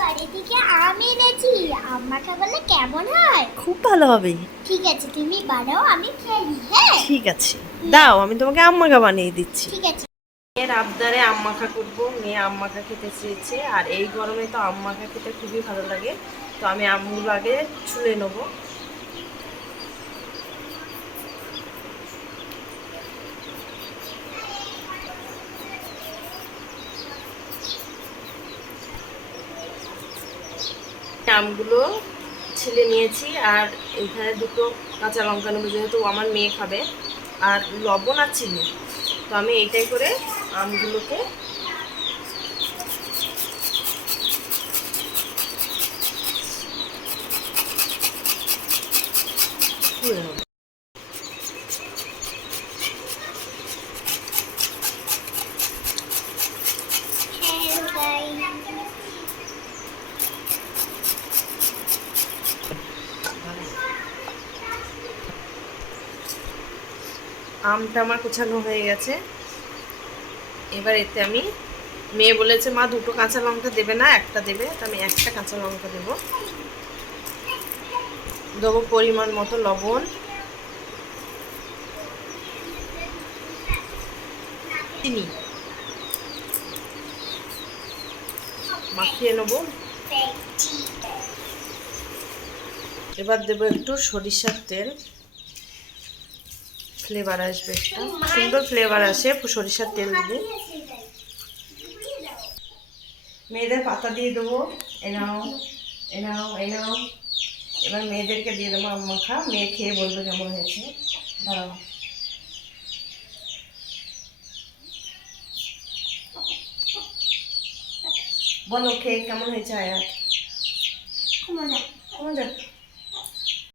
বাড়ি থেকে আম এনেছি, আম মাখা বলে কেমন হয়? খুব ভালো হবে। ঠিক আছে, তুমি বানাও, আমি খেলি। হ্যাঁ ঠিক আছে, দাও আমি তোমাকে আম মাখা বানিয়ে দিচ্ছি। ঠিক আছে। মেয়ের আবদারে আম মাখা করবো, মেয়ে আম মাখা খেতে চেয়েছে, আর এই গরমে তো আম মাখা খেতে খুবই ভালো লাগে। তো আমি আমগুলো আগে ছুলে নেবো। আমগুলো ছিলে নিয়েছি, আর এখানে দুটো কাঁচা লঙ্কা নেবো, যেহেতু আমার মেয়ে খাবে, আর লবণ আর চিনি। তো আমি এইটাই করে আমগুলোকে ছুঁড়ে নেবো। হ্যালো গাইস, আমটা আমার কুচানো হয়ে গেছে। এবার এতে আমি, মেয়ে বলেছে মা দুটো কাঁচা লঙ্কা দেবে না, একটা দেবে, তো আমি একটা কাঁচা লঙ্কা দেবো। দেবো পরিমাণ মতো লবণ, চিনি, মাখিয়ে নেবো। এবার দেবো একটু সরিষার তেল, ফ্লেভার আসবে, একটা সুন্দর ফ্লেভার আসে সরিষার তেল দিলে। মেয়েদের পাতা দিয়ে দেবো, এনাও এনাও এনাও। এবার মেয়েদেরকে দিয়ে দেবো আম মাখা, মেয়ে খেয়ে বলবে কেমন হয়েছে। দাঁড়াও, বলো খেয়ে কেমন হয়েছে আয়াত।